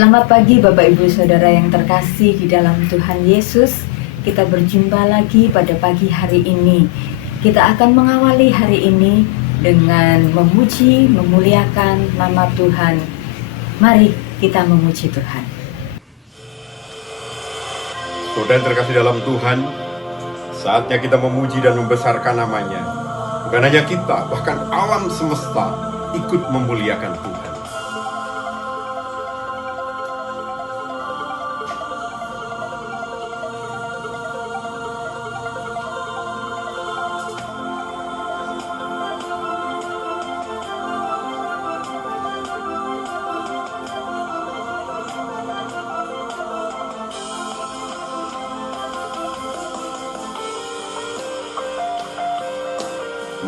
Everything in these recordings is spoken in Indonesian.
Selamat pagi Bapak Ibu Saudara yang terkasih di dalam Tuhan Yesus. Kita berjumpa lagi pada pagi hari ini. Kita akan mengawali hari ini dengan memuji, memuliakan nama Tuhan. Mari kita memuji Tuhan. Saudara yang terkasih dalam Tuhan, saatnya kita memuji dan membesarkan namanya. Bukan hanya kita, bahkan alam semesta ikut memuliakan Tuhan.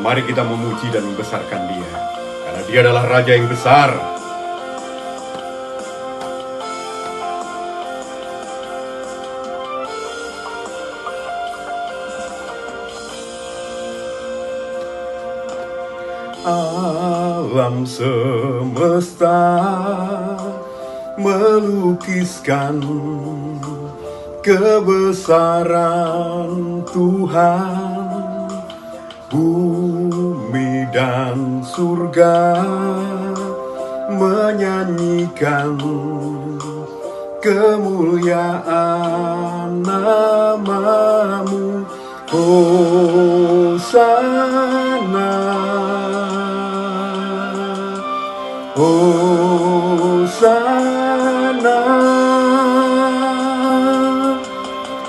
Mari kita memuji dan membesarkan Dia, karena Dia adalah Raja yang besar. Alam semesta melukiskan kebesaran Tuhan. Bumi dan surga menyanyikan kemuliaan nama-Mu. Hosana, Hosana,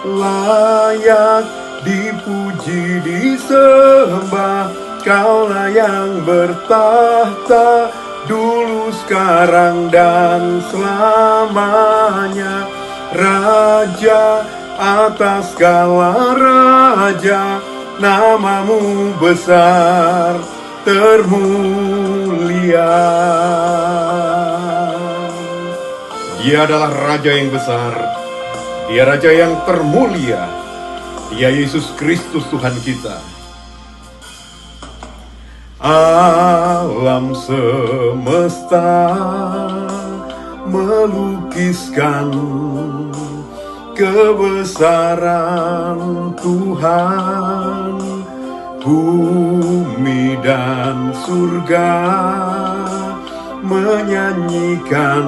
layak dipuji, disembah, Kaulah yang bertahta dulu, sekarang, dan selamanya. Raja atas segala raja, nama-Mu besar termulia. Dia adalah Raja yang besar, Dia Raja yang termulia, Dia Yesus Kristus Tuhan kita. Alam semesta melukiskan kebesaran Tuhan. Bumi dan surga menyanyikan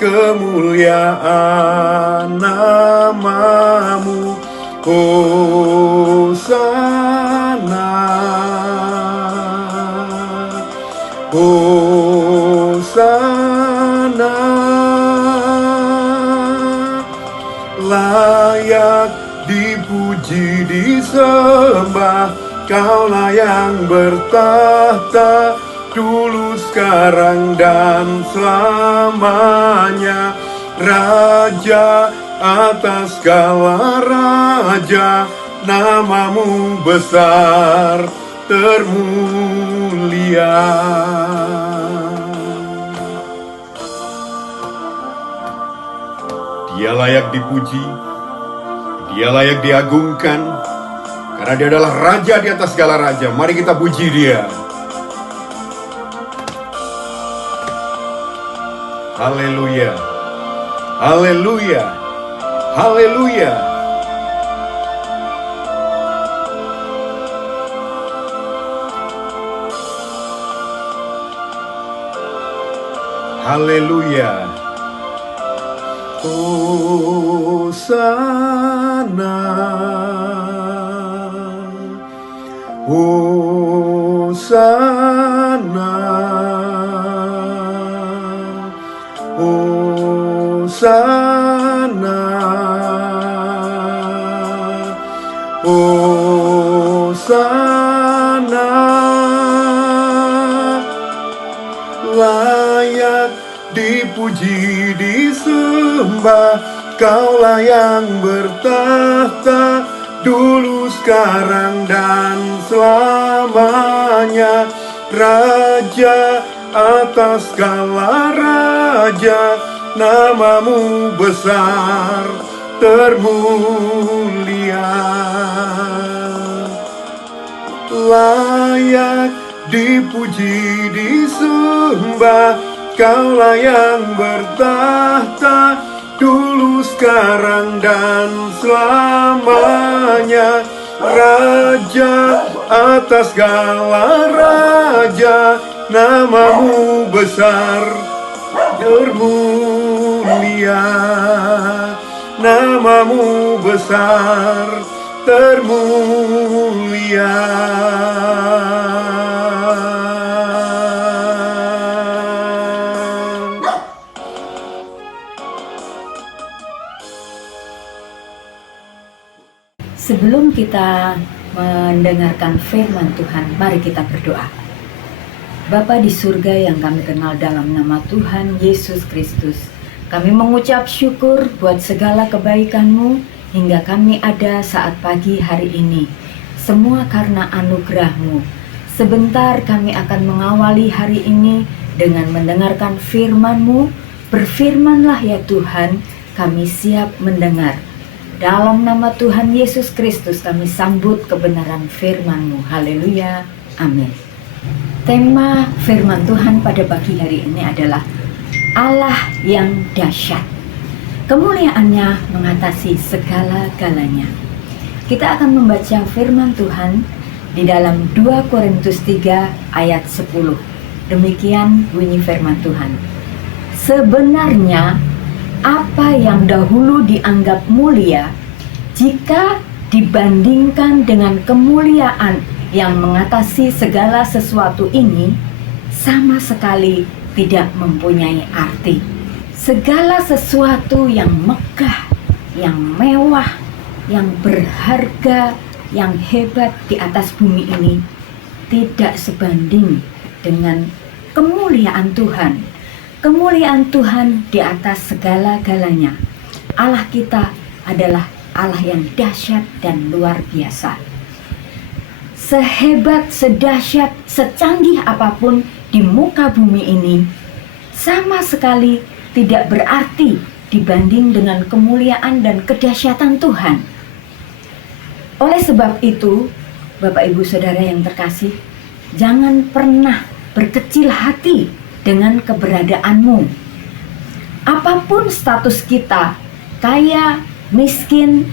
kemuliaan nama-Mu. Hosana, Hosana, layak dipuji, disembah, Kaulah yang bertahta dulu, sekarang, dan selamanya. Raja atas segala raja, nama-Mu besar termulia. Dia layak dipuji, Dia layak diagungkan, karena Dia adalah Raja di atas segala raja. Mari kita puji Dia. Haleluya, haleluya, haleluya. Haleluya. Hosana, Hosana, Hosana, Hosana, layak dipuji, disembah, Kaulah yang bertahta dulu, sekarang, dan selamanya. Raja atas segala raja, nama-Mu besar termulia. Layak dipuji, disembah, Kaulah yang bertahta, dulu, sekarang, dan selamanya. Raja atas segala raja, namamu besar termulia, namamu besar termulia. Sebelum kita mendengarkan firman Tuhan, mari kita berdoa. Bapa di surga yang kami kenal dalam nama Tuhan Yesus Kristus, kami mengucap syukur buat segala kebaikan-Mu hingga kami ada saat pagi hari ini. Semua karena anugerah-Mu. Sebentar kami akan mengawali hari ini dengan mendengarkan firman-Mu. Berfirmanlah ya Tuhan, kami siap mendengar. Dalam nama Tuhan Yesus Kristus kami sambut kebenaran firman-Mu. Haleluya. Amin. Tema firman Tuhan pada pagi hari ini adalah Allah yang dahsyat. Kemuliaannya mengatasi segala-galanya. Kita akan membaca firman Tuhan di dalam 2 Korintus 3 ayat 10. Demikian bunyi firman Tuhan. Sebenarnya apa yang dahulu dianggap mulia, jika dibandingkan dengan kemuliaan yang mengatasi segala sesuatu ini, sama sekali tidak mempunyai arti. Segala sesuatu yang megah, yang mewah, yang berharga, yang hebat di atas bumi ini tidak sebanding dengan kemuliaan Tuhan. Kemuliaan Tuhan di atas segala-galanya. Allah kita adalah Allah yang dahsyat dan luar biasa. Sehebat, sedahsyat, secanggih apapun di muka bumi ini, sama sekali tidak berarti dibanding dengan kemuliaan dan kedahsyatan Tuhan. Oleh sebab itu, Bapak Ibu Saudara yang terkasih, jangan pernah berkecil hati dengan keberadaanmu. Apapun status kita, kaya, miskin,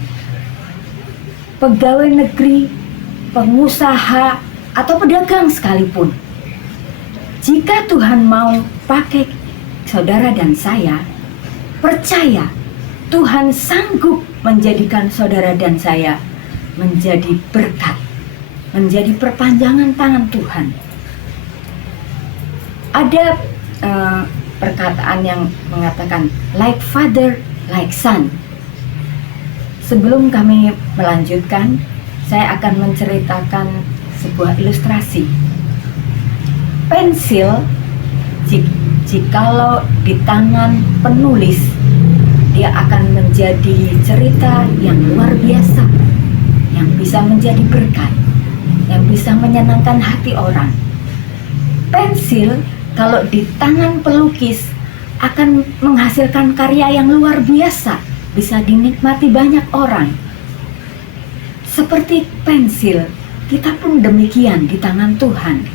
pegawai negeri, pengusaha, atau pedagang sekalipun, jika Tuhan mau pakai saudara dan saya, percaya Tuhan sanggup menjadikan saudara dan saya menjadi berkat, menjadi perpanjangan tangan Tuhan. Ada perkataan yang mengatakan like father, like son. Sebelum kami melanjutkan, saya akan menceritakan sebuah ilustrasi. Pensil, jikalau di tangan penulis, dia akan menjadi cerita yang luar biasa, yang bisa menjadi berkat, yang bisa menyenangkan hati orang. Pensil kalau di tangan pelukis akan menghasilkan karya yang luar biasa, bisa dinikmati banyak orang. Seperti pensil, kita pun demikian di tangan Tuhan.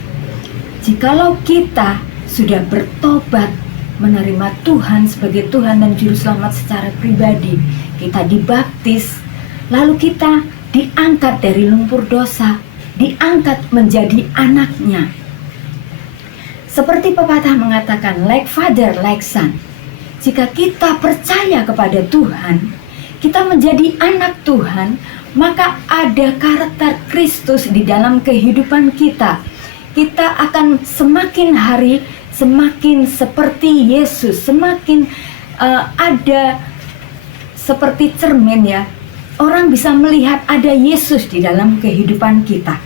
Jikalau kita sudah bertobat, menerima Tuhan sebagai Tuhan dan Juru Selamat secara pribadi, kita dibaptis, lalu kita diangkat dari lumpur dosa, diangkat menjadi anaknya. Seperti pepatah mengatakan, like father, like son. Jika kita percaya kepada Tuhan, kita menjadi anak Tuhan, maka ada karakter Kristus di dalam kehidupan kita. Kita akan semakin hari semakin seperti Yesus, semakin ada seperti cermin ya. Orang bisa melihat ada Yesus di dalam kehidupan kita.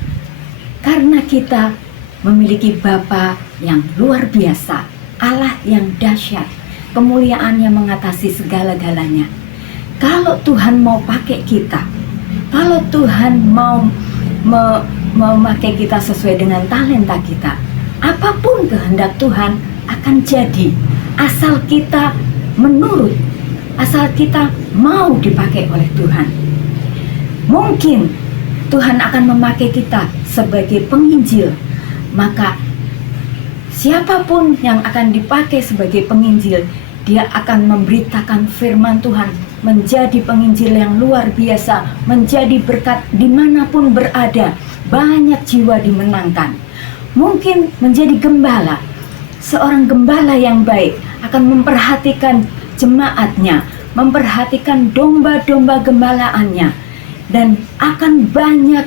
Karena kita memiliki Bapa yang luar biasa, Allah yang dahsyat, kemuliaannya mengatasi segala-galanya. Kalau Tuhan mau pakai kita, kalau Tuhan mau memakai kita sesuai dengan talenta kita, apapun kehendak Tuhan akan jadi, asal kita menurut, asal kita mau dipakai oleh Tuhan. Mungkin Tuhan akan memakai kita sebagai penginjil, maka siapapun yang akan dipakai sebagai penginjil, dia akan memberitakan firman Tuhan, menjadi penginjil yang luar biasa, menjadi berkat dimanapun berada. Banyak jiwa dimenangkan. Mungkin menjadi gembala, seorang gembala yang baik akan memperhatikan jemaatnya, memperhatikan domba-domba gembalaannya, dan akan banyak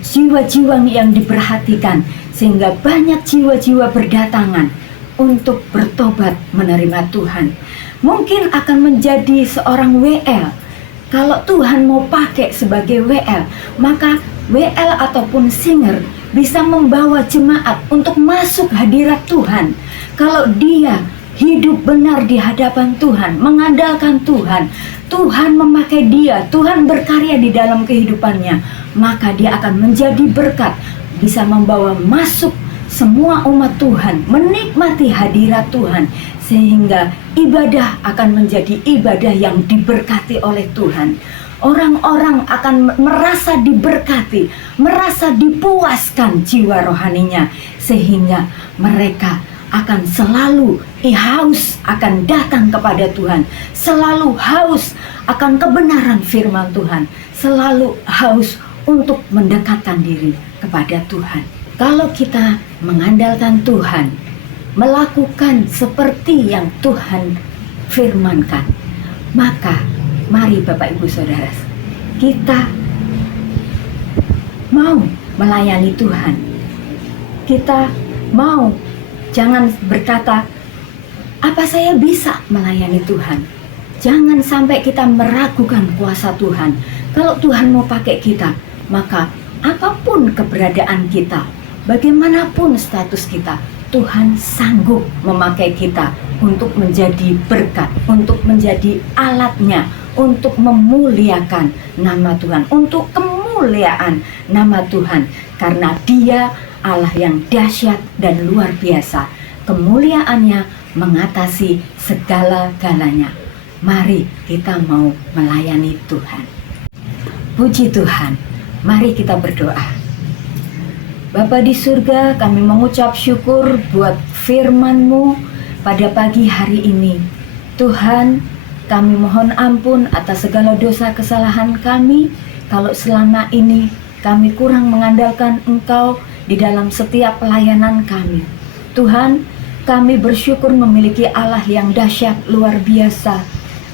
jiwa-jiwa yang diperhatikan, sehingga banyak jiwa-jiwa berdatangan untuk bertobat menerima Tuhan. Mungkin akan menjadi seorang WL. Kalau Tuhan mau pakai sebagai WL, maka WL ataupun singer bisa membawa jemaat untuk masuk hadirat Tuhan. Kalau dia hidup benar di hadapan Tuhan, mengandalkan Tuhan, Tuhan memakai dia, Tuhan berkarya di dalam kehidupannya, maka dia akan menjadi berkat, bisa membawa masuk semua umat Tuhan, menikmati hadirat Tuhan, sehingga ibadah akan menjadi ibadah yang diberkati oleh Tuhan. Orang-orang akan merasa diberkati, merasa dipuaskan jiwa rohaninya, sehingga mereka akan selalu haus akan datang kepada Tuhan, selalu haus akan kebenaran firman Tuhan, selalu haus untuk mendekatkan diri kepada Tuhan. Kalau kita mengandalkan Tuhan, melakukan seperti yang Tuhan firmankan, maka mari Bapak Ibu Saudara, kita mau melayani Tuhan. Kita mau, jangan berkata, apa saya bisa melayani Tuhan? Jangan sampai kita meragukan kuasa Tuhan. Kalau Tuhan mau pakai kita, maka apapun keberadaan kita, bagaimanapun status kita, Tuhan sanggup memakai kita untuk menjadi berkat, untuk menjadi alatnya, untuk memuliakan nama Tuhan, untuk kemuliaan nama Tuhan. Karena Dia Allah yang dahsyat dan luar biasa. Kemuliaannya mengatasi segala-galanya. Mari kita mau melayani Tuhan. Puji Tuhan. Mari kita berdoa. Bapa di surga, kami mengucap syukur buat firman-Mu pada pagi hari ini. Tuhan, kami mohon ampun atas segala dosa kesalahan kami, kalau selama ini kami kurang mengandalkan Engkau di dalam setiap pelayanan kami. Tuhan, kami bersyukur memiliki Allah yang dahsyat luar biasa.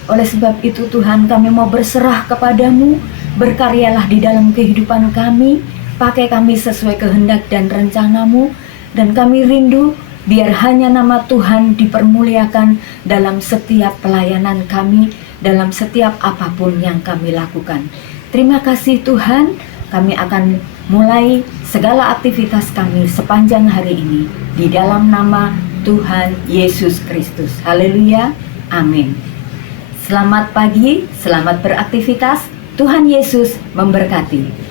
Oleh sebab itu Tuhan, kami mau berserah kepadamu, berkaryalah di dalam kehidupan kami, pakai kami sesuai kehendak dan rencana-Mu, dan kami rindu biar hanya nama Tuhan dipermuliakan dalam setiap pelayanan kami, dalam setiap apapun yang kami lakukan. Terima kasih Tuhan, kami akan mulai segala aktivitas kami sepanjang hari ini di dalam nama Tuhan Yesus Kristus. Haleluya, amin. Selamat pagi, selamat beraktivitas, Tuhan Yesus memberkati.